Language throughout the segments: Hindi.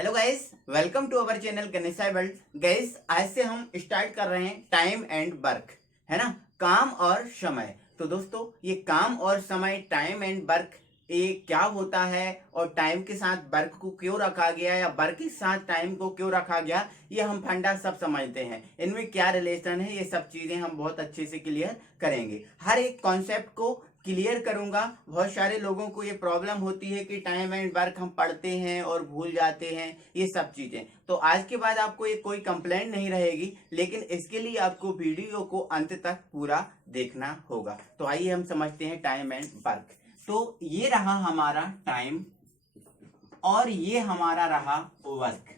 Hello guys, welcome to our channel Ganesha world. Guys, आज से हम स्टार्ट कर रहे हैं टाइम एंड वर्क, है ना, काम और समय। तो दोस्तों, ये काम और समय, टाइम एंड वर्क, ये क्या होता है और टाइम के साथ वर्क को क्यों रखा गया या वर्क के साथ टाइम को क्यों रखा गया, ये हम फंडा सब समझते हैं। इनमें क्या रिलेशन है, ये सब चीजें हम बहुत अच्छे से क्लियर करेंगे। हर एक कॉन्सेप्ट को क्लियर करूंगा। बहुत सारे लोगों को ये प्रॉब्लम होती है कि टाइम एंड वर्क हम पढ़ते हैं और भूल जाते हैं, ये सब चीजें। तो आज के बाद आपको ये कोई कंप्लेंट नहीं रहेगी, लेकिन इसके लिए आपको वीडियो को अंत तक पूरा देखना होगा। तो आइए हम समझते हैं टाइम एंड वर्क। तो ये रहा हमारा टाइम और ये हमारा रहा वर्क।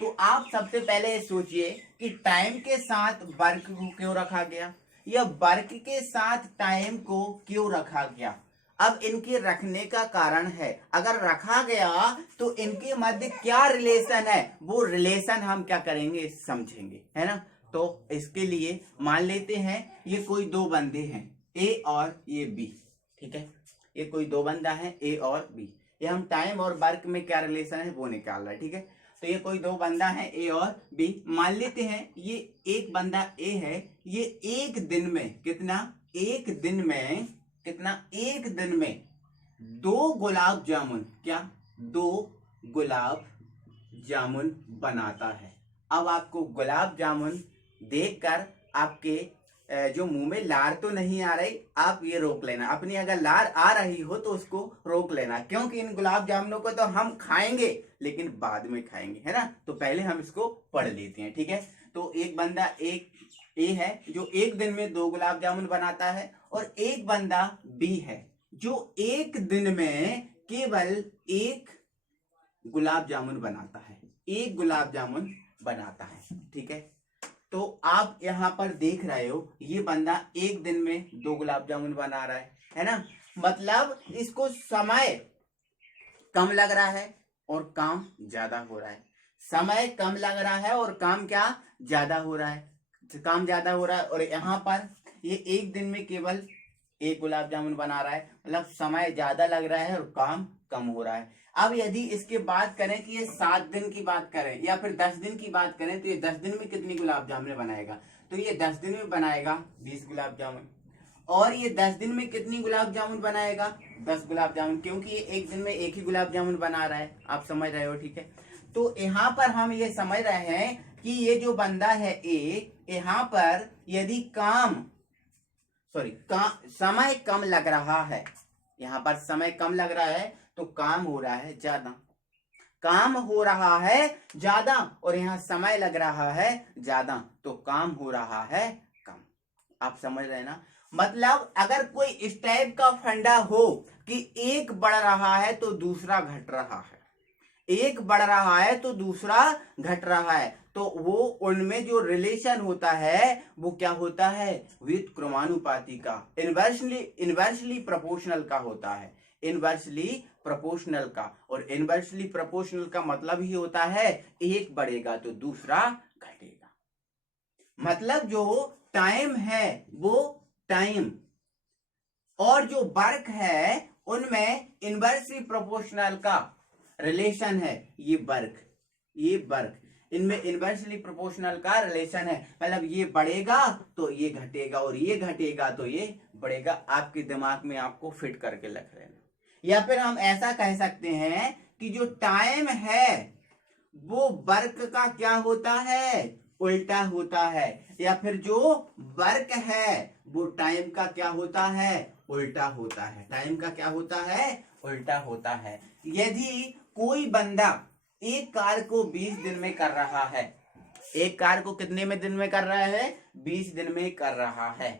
तो आप सबसे पहले सोचिए कि टाइम के साथ वर्क को क्यों रखा गया या वर्क के साथ टाइम को क्यों रखा गया। अब इनके रखने का कारण है, अगर रखा गया तो इनके मध्य क्या रिलेशन है, वो रिलेशन हम क्या करेंगे, समझेंगे, है ना। तो इसके लिए मान लेते हैं ये कोई दो बंदे हैं, ए और ये बी, ठीक है। ये कोई दो बंदा है, ए और बी। ये हम टाइम और वर्क में क्या रिलेशन है वो निकाल रहे हैं, ठीक है। तो ये कोई दो बंदा है, ए और बी। मान लेते हैं ये एक बंदा ए है, ये एक दिन में दो गुलाब जामुन, क्या, दो गुलाब जामुन बनाता है। अब आपको गुलाब जामुन देखकर आपके जो मुंह में लार तो नहीं आ रही, आप ये रोक लेना। अपनी अगर लार आ रही हो तो उसको रोक लेना, क्योंकि इन गुलाब जामुनों को तो हम खाएंगे लेकिन बाद में खाएंगे, है ना। तो पहले हम इसको पढ़ लेते हैं, ठीक है। तो एक बंदा एक ए है जो एक दिन में दो गुलाब जामुन बनाता है, और एक बंदा बी है जो एक दिन में केवल एक गुलाब जामुन बनाता है, एक गुलाब जामुन बनाता है, ठीक है। तो आप यहां पर देख रहे हो ये बंदा एक दिन में दो गुलाब जामुन बना रहा है ना। मतलब इसको समय कम लग रहा है और काम ज्यादा हो रहा है। समय कम लग रहा है और काम क्या, ज्यादा हो रहा है, काम ज्यादा हो रहा है। और यहाँ पर ये एक दिन में केवल एक गुलाब जामुन बना रहा है, मतलब समय ज्यादा लग रहा है और काम कम हो रहा है। अब यदि इसके बात करें कि ये 7 दिन की बात करें या फिर 10 दिन की बात करें, तो ये 10 दिन में कितनी गुलाब जामुन बनाएगा, तो ये 10 दिन में बनाएगा 20 गुलाब जामुन। और ये 10 दिन में कितनी गुलाब जामुन बनाएगा, 10 गुलाब जामुन, क्योंकि ये एक दिन में एक ही गुलाब जामुन बना रहा है। आप समझ रहे हो, ठीक है। तो यहाँ पर हम ये समझ रहे हैं कि ये जो बंदा है ए, यहाँ पर यदि समय कम लग रहा है, यहाँ पर समय कम लग रहा है तो काम हो रहा है ज्यादा, काम हो रहा है ज्यादा, और यहाँ समय लग रहा है ज्यादा तो काम हो रहा है कम। आप समझ रहे हैं ना। मतलब अगर कोई इस टाइप का फंडा हो कि एक बढ़ रहा है तो दूसरा घट रहा है, एक बढ़ रहा है तो दूसरा घट रहा है, तो वो उनमें जो रिलेशन होता है वो क्या होता है, व्युत्क्रमानुपाती का, इनवर्सली प्रोपोर्शनल का होता है, इनवर्सली प्रोपोर्शनल का। और इनवर्सली प्रोपोर्शनल का मतलब ही होता है एक बढ़ेगा तो दूसरा घटेगा। मतलब जो टाइम है वो टाइम और जो वर्क है उनमें इनवर्सली प्रोपोर्शनल का रिलेशन है। ये वर्क इनमें इनवर्सली प्रोपोर्शनल का रिलेशन है। मतलब ये बढ़ेगा तो ये घटेगा और ये घटेगा तो ये बढ़ेगा। आपके दिमाग में आपको फिट करके रख लेना। या फिर हम ऐसा कह सकते हैं कि जो टाइम है वो वर्क का क्या होता है, उल्टा होता है। या फिर जो वर्क है वो टाइम का क्या होता है, उल्टा होता है। टाइम का क्या होता है, उल्टा होता है। यदि कोई बंदा एक कार को 20 दिन में कर रहा है, एक कार को कितने में दिन में कर रहा है, 20 दिन में कर रहा है,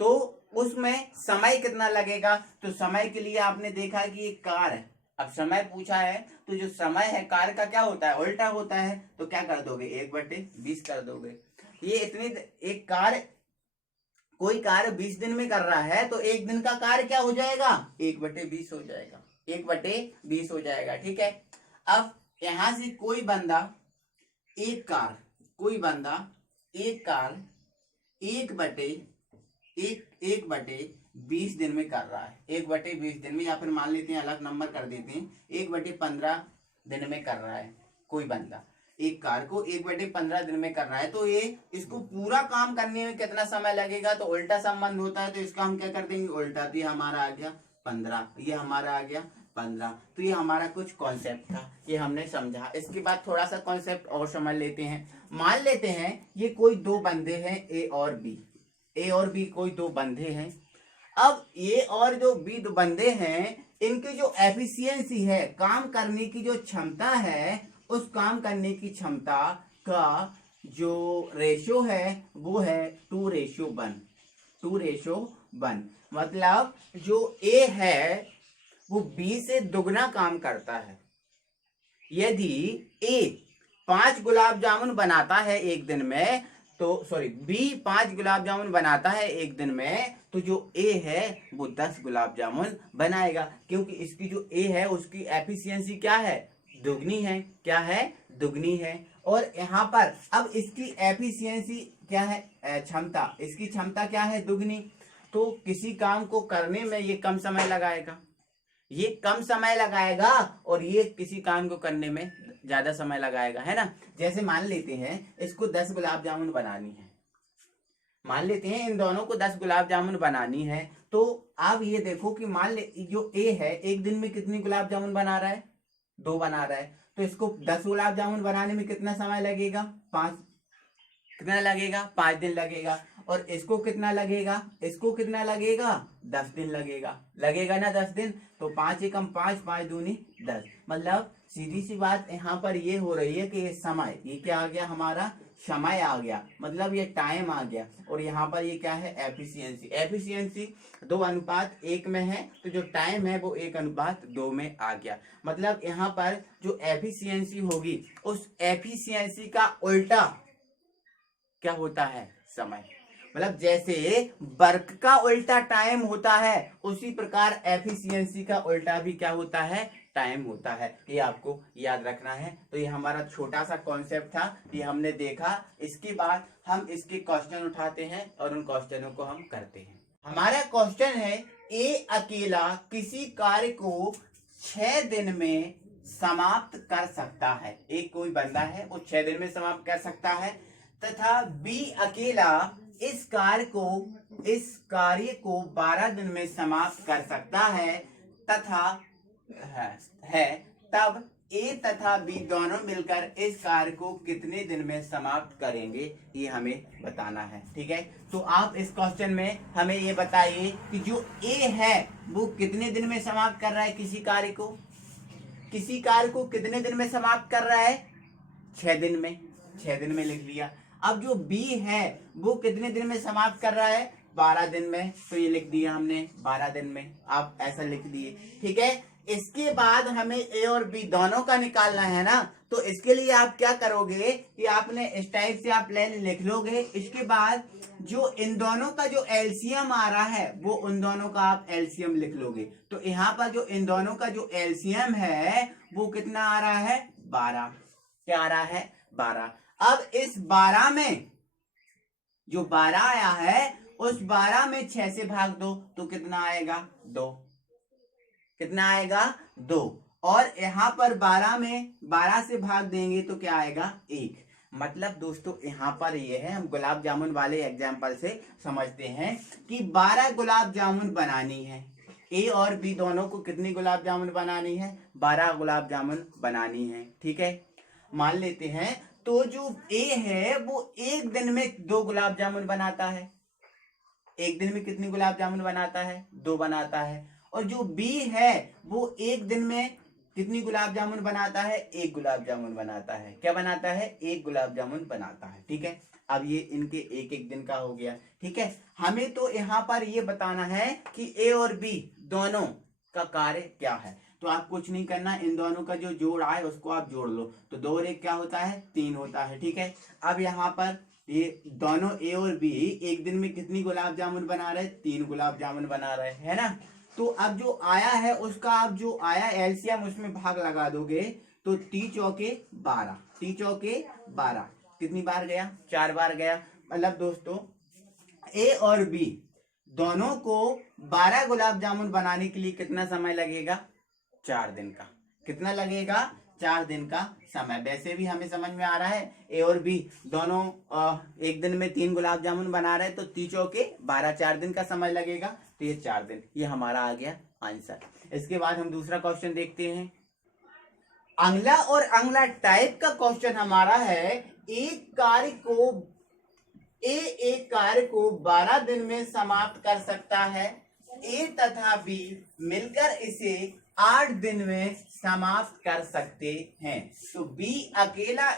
तो उसमें समय कितना लगेगा। तो समय के लिए आपने देखा कि एक कार है, अब समय पूछा है तो जो समय है कार का क्या होता है, उल्टा होता है। तो क्या कर दोगे, 1/20 कर दोगे। ये इतनी एक कार, कोई कार्य 20 दिन में कर रहा है तो एक दिन का कार्य क्या हो जाएगा, 1/20 हो जाएगा, 1/20 हो जाएगा, ठीक है। अब यहां से कोई बंदा एक कार 1/20 दिन में कर रहा है, 1/20 दिन में, या फिर मान लेते हैं अलग नंबर कर देते हैं, 1/15 दिन में कर रहा है कोई बंदा, एक कार को 1/15 दिन में कर रहा है, तो ये इसको पूरा काम करने में कितना समय लगेगा, तो उल्टा संबंध होता है, तो इसका हम क्या कर देंगे उल्टा, तो ये हमारा आ गया 15, ये हमारा आ गया 15। तो ये हमारा कुछ कॉन्सेप्ट था, ये हमने समझा। इसके बाद थोड़ा सा कॉन्सेप्ट और समझ लेते हैं। मान लेते हैं ये कोई दो बंदे हैं ए और बी, ए और बी कोई दो बंदे हैं। अब ये और जो बी दो बंदे हैं, इनकी जो एफिशिएंसी है, काम करने की जो क्षमता है, उस काम करने की क्षमता का जो रेशो है वो है 2:1, 2:1। मतलब जो ए है वो बी से दुगना काम करता है। यदि ए 5 गुलाब जामुन बनाता है एक दिन में, तो सॉरी बी 5 गुलाब जामुन बनाता है एक दिन में, तो जो ए है वो 10 गुलाब जामुन बनाएगा, क्योंकि इसकी जो ए है उसकी एफिशिएंसी क्या है, दुगनी है। क्या है, दुगनी है। और यहाँ पर अब इसकी एफिशिएंसी क्या है, क्षमता, इसकी क्षमता क्या है, दुगनी। तो किसी काम को करने में ये कम समय लगाएगा, ये कम समय लगाएगा, और ये किसी काम को करने में ज्यादा समय लगाएगा, है ना। जैसे मान लेते हैं इसको 10 गुलाब जामुन बनानी है, मान लेते हैं इन दोनों को 10 गुलाब जामुन बनानी है। तो आप ये देखो कि मान ले जो ए है एक दिन में कितनी गुलाब जामुन बना रहा है, 2 बना रहा है, तो इसको 10 गुलाब जामुन बनाने में कितना समय लगेगा, 5, कितना लगेगा, 5 दिन लगेगा। और इसको कितना लगेगा, इसको कितना लगेगा, 10 दिन लगेगा, लगेगा ना 10 दिन। तो 5 एकम 5, 5 दूनी 10। मतलब सीधी सी बात यहाँ पर ये हो रही है कि ये समय, ये क्या आ गया हमारा, समय आ गया, मतलब ये टाइम आ गया। और यहाँ पर ये क्या है, एफिशिएंसी, एफिशिएंसी 2:1 में है, तो जो टाइम है वो 1:2 में आ गया। मतलब यहाँ पर जो एफिशिएंसी होगी, उस एफिशिएंसी का उल्टा क्या होता है, समय। मतलब जैसे वर्क का उल्टा टाइम होता है, उसी प्रकार एफिशिएंसी का उल्टा भी क्या होता है, टाइम होता है। ये आपको याद रखना है। तो ये हमारा छोटा सा कॉन्सेप्ट था, ये हमने देखा। इसके बाद हम इसके क्वेश्चन उठाते हैं और उन क्वेश्चनों को हम करते हैं। हमारा क्वेश्चन है, ए अकेला किसी कार्य को 6 दिन में समाप्त कर सकता है। एक कोई बंदा है वो 6 दिन में समाप्त कर सकता है, तथा बी अकेला इस कार्य को 12 दिन में समाप्त कर सकता है, तथा है तब ए तथा बी दोनों मिलकर इस कार्य को कितने दिन में समाप्त करेंगे, ये हमें बताना है। ठीक है, तो आप इस क्वेश्चन में हमें ये बताइए कि जो ए है वो कितने दिन में समाप्त कर रहा है, किसी कार्य को कितने दिन में समाप्त कर रहा है, 6 दिन में, 6 दिन में लिख लिया। अब जो बी है वो कितने दिन में समाप्त कर रहा है, 12 दिन में, तो ये लिख दिया हमने 12 दिन में, आप ऐसा लिख दिए। ठीक है, इसके बाद हमें ए और बी दोनों का निकालना है ना, तो इसके लिए आप क्या करोगे कि आपने इस टाइप से आप लाइन लिख लोगे। इसके बाद जो इन दोनों का जो एलसीएम आ रहा है वो उन दोनों का आप एलसीएम लिख लोगे। तो यहाँ पर जो इन दोनों का जो एलसीएम है वो कितना आ रहा है, 12। क्या आ रहा है, 12। अब इस 12 में जो 12 आया है, उस 12 में 6 से भाग दो तो कितना आएगा, 2। कितना आएगा, 2। और यहाँ पर 12 में 12 से भाग देंगे तो क्या आएगा, 1। मतलब दोस्तों यहाँ पर ये है, हम गुलाब जामुन वाले एग्जाम्पल से समझते हैं कि 12 गुलाब जामुन बनानी है। ए और बी दोनों को कितनी गुलाब जामुन बनानी है, 12 गुलाब जामुन बनानी है। ठीक है, मान लेते हैं तो जो ए है वो एक दिन में 2 गुलाब जामुन बनाता है। एक दिन में कितनी गुलाब जामुन बनाता है, 2 बनाता है। और जो बी है वो एक दिन में कितनी गुलाब जामुन बनाता है, 1 गुलाब जामुन बनाता है। क्या बनाता है, 1 गुलाब जामुन बनाता है। ठीक है, अब ये इनके एक एक दिन का हो गया। ठीक है, हमें तो यहाँ पर ये बताना है कि ए और बी दोनों का कार्य क्या है। तो आप कुछ नहीं करना, इन दोनों का जो जोड़ आए उसको आप जोड़ लो, तो 2 और 1 क्या होता है, 3 होता है। ठीक है, अब यहाँ पर ये दोनों ए और बी एक दिन में कितनी गुलाब जामुन बना रहे, 3 गुलाब जामुन बना रहे, है ना। तो अब जो आया है उसका आप जो आया एलसीएम उसमें भाग लगा दोगे, तो 3 चौके 12, 3 चौके 12 कितनी बार गया, 4 बार गया। मतलब दोस्तों ए और बी दोनों को 12 गुलाब जामुन बनाने के लिए कितना समय लगेगा, 4 दिन का। कितना लगेगा, 4 दिन का समय। वैसे भी हमें समझ में आ रहा है ए और बी दोनों एक दिन में 3 गुलाब जामुन बना रहे हैं, तो 3 चौके 12, 4 दिन का समय लगेगा, तो ये 4 दिन, ये हमारा आ गया आंसर। इसके बाद हम दूसरा क्वेश्चन देखते हैं। अगला और अगला टाइप का क्वेश्चन हमारा है, एक कार्य को 12 दिन में समाप्त कर सकता है, ए तथा बी मिलकर इसे 8 दिन में समाप्त कर सकते हैं। तो बी अकेला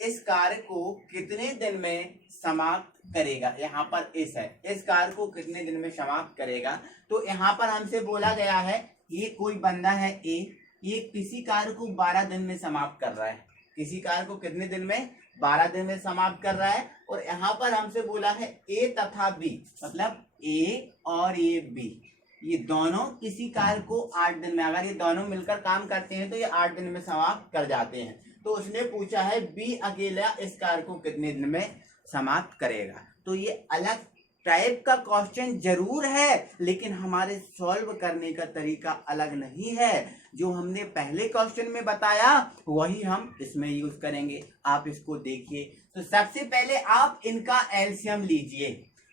इस कार्य को कितने दिन में समाप्त करेगा? यहाँ पर इस है, इस कार्य को कितने दिन में समाप्त करेगा? तो यहाँ पर हमसे बोला गया है, ये कोई बंदा है ए, ये किसी कार्य को 12 दिन में समाप्त कर रहा है। किसी कार्य को कितने दिन में? 12 दिन में समाप्त कर रहा है। और यहाँ पर हमसे बोला है ए तथा बी, मतलब ए और ये बी, ये दोनों किसी कार्य को 8 दिन में, अगर ये दोनों मिलकर काम करते हैं तो ये 8 दिन में समाप्त कर जाते हैं। तो उसने पूछा है बी अकेला इस कार्य को कितने दिन में समाप्त करेगा। तो ये अलग टाइप का क्वेश्चन जरूर है, लेकिन हमारे सॉल्व करने का तरीका अलग नहीं है। जो हमने पहले क्वेश्चन में बताया वही हम इसमें यूज करेंगे। आप इसको देखिए। तो सबसे पहले आप इनका एलसीएम लीजिए।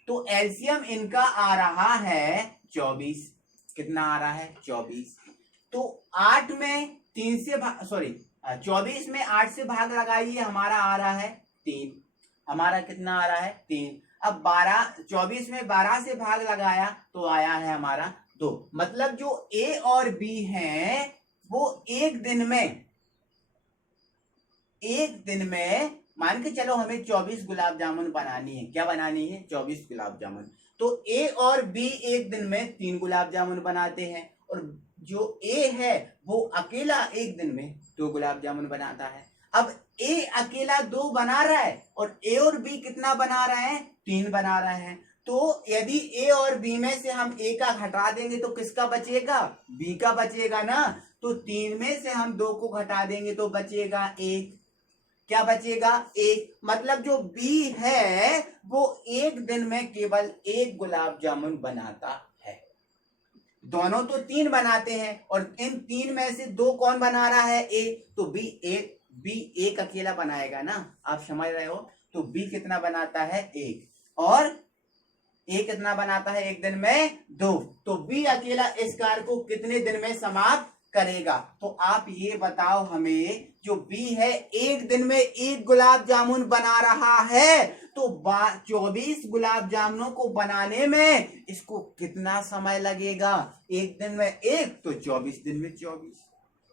तो एलसीएम इनका आ रहा है 24। कितना आ रहा है? 24। तो 8 में 3 से 24 में 8 से भाग लगाइए, हमारा आ रहा है 3। हमारा कितना आ रहा है? 3। अब 24 में 12 से भाग लगाया तो आया है हमारा 2। मतलब जो ए और बी हैं वो एक दिन में मान के चलो हमें 24 गुलाब जामुन बनानी है। क्या बनानी है? 24 गुलाब जामुन। तो ए और बी एक दिन में 3 गुलाब जामुन बनाते हैं, और जो ए है वो अकेला एक दिन में 2 गुलाब जामुन बनाता है। अब ए अकेला 2 बना रहा है और ए और बी कितना बना रहे हैं? 3 बना रहे हैं। तो यदि ए और बी में से हम ए का घटा देंगे तो किसका बचेगा? बी का बचेगा ना। तो 3 में से हम 2 को घटा देंगे तो बचेगा 1। क्या बचेगा? 1। मतलब जो बी है वो एक दिन में केवल 1 गुलाब जामुन बनाता है। दोनों तो 3 बनाते हैं, और इन 3 में से 2 कौन बना रहा है? ए। तो बी एक अकेला बनाएगा ना। आप समझ रहे हो? तो बी कितना बनाता है? 1। और ए कितना बनाता है एक दिन में? 2। तो बी अकेला इस कार्य को कितने दिन में समाप्त करेगा? तो आप ये बताओ हमें, जो बी है एक दिन में 1 गुलाब जामुन बना रहा है, तो 24 गुलाब जामुनों को बनाने में इसको कितना समय लगेगा? एक दिन में 1, तो 24 दिन में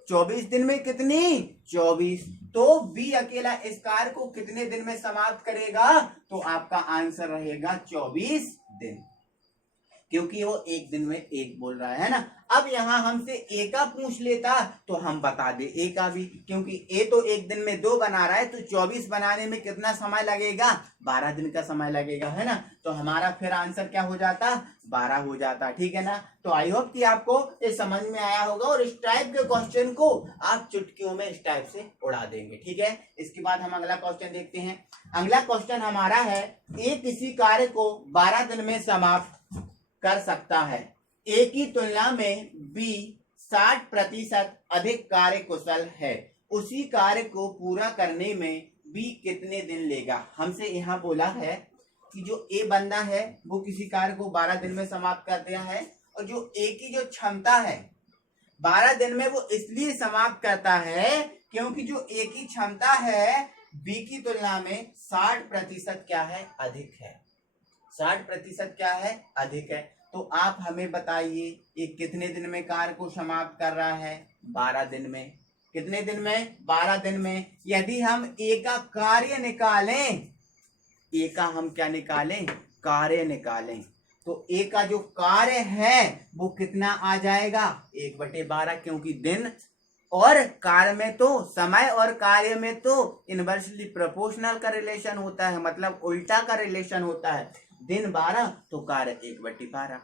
24 दिन में कितनी? 24। तो बी अकेला इस कार्य को कितने दिन में समाप्त करेगा? तो आपका आंसर रहेगा 24 दिन, क्योंकि वो एक दिन में 1 बोल रहा है ना। अब यहां हमसे ए का पूछ लेता तो हम बता दे ए का भी, क्योंकि ए तो एक दिन में 2 बना रहा है, तो 24 बनाने में कितना समय लगेगा? 12 दिन का समय लगेगा, है ना। तो हमारा फिर आंसर क्या हो जाता? 12 हो जाता। ठीक है ना। तो आई होप कि आपको ये समझ में आया होगा, और इस टाइप के क्वेश्चन को आप चुटकियों में इस टाइप से उड़ा देंगे। ठीक है। इसके बाद हम अगला क्वेश्चन देखते हैं। अगला क्वेश्चन हमारा है, ए किसी कार्य को 12 दिन में समाप्त कर सकता है, ए की तुलना में बी 60% अधिक कार्य कुशल है, उसी कार्य को पूरा करने में बी कितने दिन लेगा? हमसे यहाँ बोला है कि जो ए बंदा है वो किसी कार्य को 12 दिन में समाप्त कर दिया है, और जो ए की जो क्षमता है 12 दिन में वो इसलिए समाप्त करता है क्योंकि जो ए की क्षमता है बी की तुलना में 60% क्या है? अधिक है। 60% क्या है? अधिक है। तो आप हमें बताइए ये कितने दिन में कार्य को समाप्त कर रहा है? 12 दिन में। कितने दिन में? 12 दिन में। यदि हम ए का कार्य निकालें, ए का हम क्या निकालें? कार्य निकालें, तो ए का जो कार्य है वो कितना आ जाएगा? 1/12, क्योंकि दिन और कार्य में तो, समय और कार्य में तो इनवर्सली प्रोपोर्शनल का रिलेशन होता है, मतलब उल्टा का रिलेशन होता है। दिन 12 तो कार्य 1/12।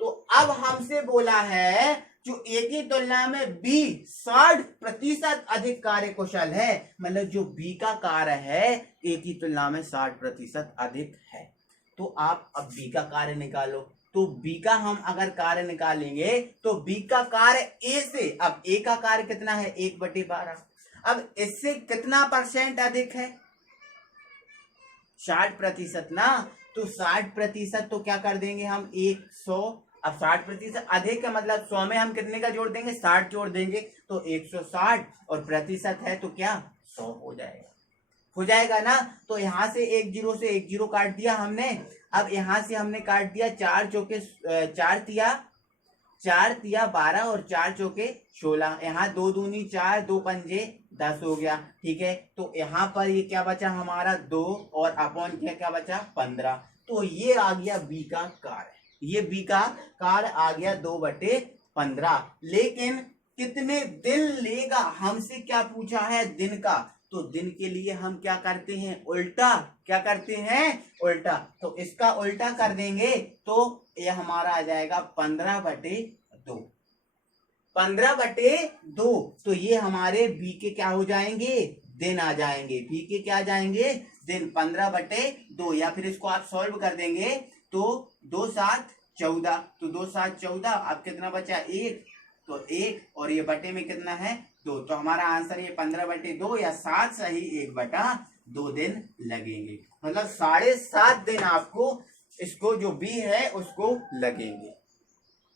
तो अब हमसे बोला है जो ए की तुलना में बी 60% अधिक कार्य कुशल है, मतलब जो बी का कार्य है ए की तुलना में 60% अधिक है। तो आप अब बी का कार्य निकालो। तो बी का हम अगर कार्य निकालेंगे तो बी का कार्य ए से, अब ए का कार्य कितना है 1/12, अब इससे कितना परसेंट अधिक है 60% ना, तो 60% तो क्या कर देंगे हम 100, अब 60% अधिक है मतलब 100 में हम कितने का जोड़ देंगे 60 जोड़ देंगे तो 160 और प्रतिशत है तो क्या 100 हो जाएगा ना। तो यहां से एक जीरो काट दिया हमने, अब यहां से हमने काट दिया 4 चौके 4 तिया 12 और 4 चौके 16, यहाँ 2 दूनी 4 2 पंजे 10 हो गया, ठीक है। तो यहाँ पर ये क्या बचा हमारा 2 और अपॉन क्या बचा 15, तो ये आ गया बी का कार्य, ये बी का कार्य आ गया 2/15। लेकिन कितने दिन लेगा, हमसे क्या पूछा है दिन का, तो दिन के लिए हम क्या करते हैं उल्टा, क्या करते हैं उल्टा, तो इसका उल्टा कर देंगे तो ये हमारा आ जाएगा 15/2, 15/2, तो ये हमारे बी के क्या हो जाएंगे दिन आ जाएंगे, बी के क्या आ जाएंगे दिन 15/2, या फिर इसको आप सॉल्व कर देंगे तो 2 7 14, तो 2 7 14, अब कितना बचा 1, तो 1 और ये बटे में कितना है 2, तो हमारा आंसर ये 15/2 या 7 सही 1/2 दिन लगेंगे, मतलब 7.5 दिन आपको इसको जो बी है उसको लगेंगे,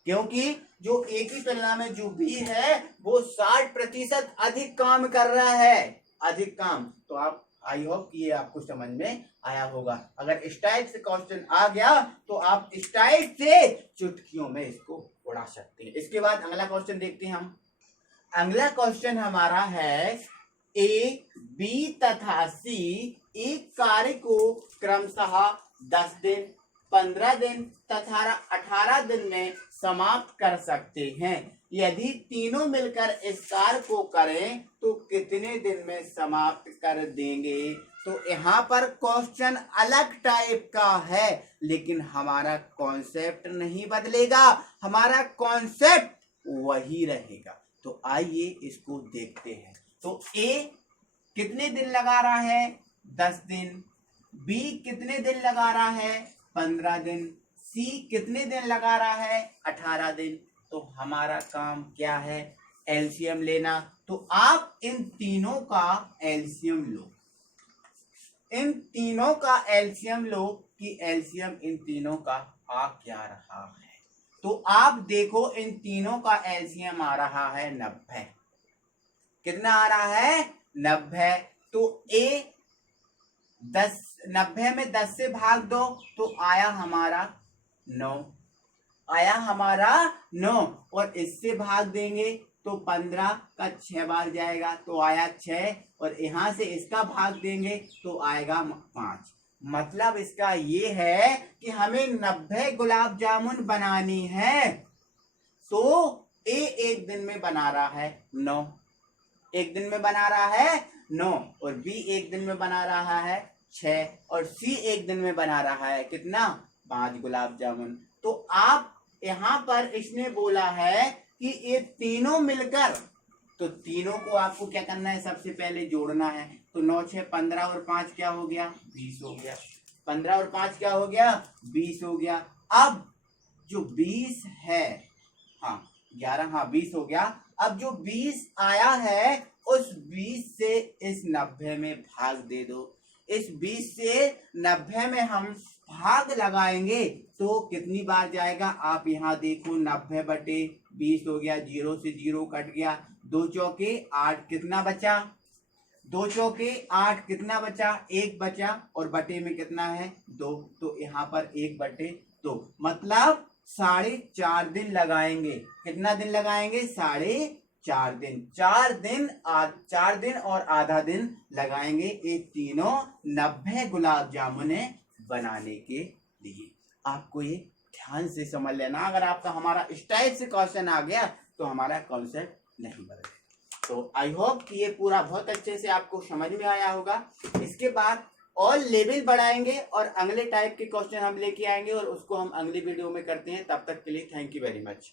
क्योंकि जो ए की तुलना में जो बी है वो 60% अधिक काम कर रहा है, अधिक काम। तो आप आई होप कि ये आपको समझ में आया होगा। अगर इस टाइप से क्वेश्चन आ गया तो आप इस टाइप से चुटकियों में इसको उड़ा सकते हैं। इसके बाद अगला क्वेश्चन देखते हैं हम। अगला क्वेश्चन हमारा है ए, बी तथा सी एक कार्य को क्रमशः 10 दिन, 15 दिन तथा 18 दिन में समाप्त कर सकते हैं। यदि तीनों मिलकर इस कार्य को करें तो कितने दिन में समाप्त कर देंगे। तो यहाँ पर क्वेश्चन अलग टाइप का है, लेकिन हमारा कॉन्सेप्ट नहीं बदलेगा, हमारा कॉन्सेप्ट वही रहेगा। तो आइए इसको देखते हैं। तो ए कितने दिन लगा रहा है 10 दिन, बी कितने दिन लगा रहा है 15 दिन, सी कितने दिन लगा रहा है 18 दिन। तो हमारा काम क्या है एलसीएम लेना। तो आप इन तीनों का एलसीएम लो, इन तीनों का एलसीएम लो कि एलसीएम इन तीनों का आ क्या रहा है। तो आप देखो इन तीनों का एलसीएम आ रहा है 90, कितना आ रहा है 90। तो ए 10, 90 में 10 से भाग दो तो आया हमारा 9, आया हमारा 9, और इससे भाग देंगे तो 15 का 6 बार जाएगा तो आया 6, और यहां से इसका भाग देंगे तो आएगा 5। मतलब इसका ये है कि हमें 90 गुलाब जामुन बनानी है, तो ए एक दिन में बना रहा है 9, एक दिन में बना रहा है 9, और बी एक दिन में बना रहा है 6, और सी एक दिन में बना रहा है कितना 5 गुलाब जामुन। तो आप यहाँ पर इसने बोला है कि ये तीनों मिलकर, तो तीनों को आपको क्या करना है सबसे पहले जोड़ना है। तो 9 6 15 और 5 क्या हो गया 20 हो गया, 15 और 5 क्या हो गया 20 हो गया। अब जो 20 है, हाँ 11, हाँ 20 हो गया। अब जो 20 आया है उस 20 से इस 90 में भाग दे दो, इस 20 से 90 में हम भाग लगाएंगे तो कितनी बार जाएगा आप यहाँ देखो 90/20 हो गया, 0 से 0 कट गया, 2 चौके 8 कितना बचा, 2 चौके 8 कितना बचा 1 बचा, और बटे में कितना है 2, तो यहाँ पर 1/2, मतलब 4.5 दिन लगाएंगे। कितना दिन लगाएंगे 4.5 दिन, 4 दिन और आधा दिन लगाएंगे ये तीनों 90 गुलाब जामुने बनाने के लिए। आपको ये ध्यान से समझ लेना, अगर आपका हमारा इस टाइप से क्वेश्चन आ गया तो हमारा कॉन्सेप्ट नहीं बदलेगा। तो आई होप कि ये पूरा बहुत अच्छे से आपको समझ में आया होगा। इसके बाद और लेवल बढ़ाएंगे और अगले टाइप के क्वेश्चन हम लेके आएंगे और उसको हम अगली वीडियो में करते हैं। तब तक के लिए थैंक यू वेरी मच।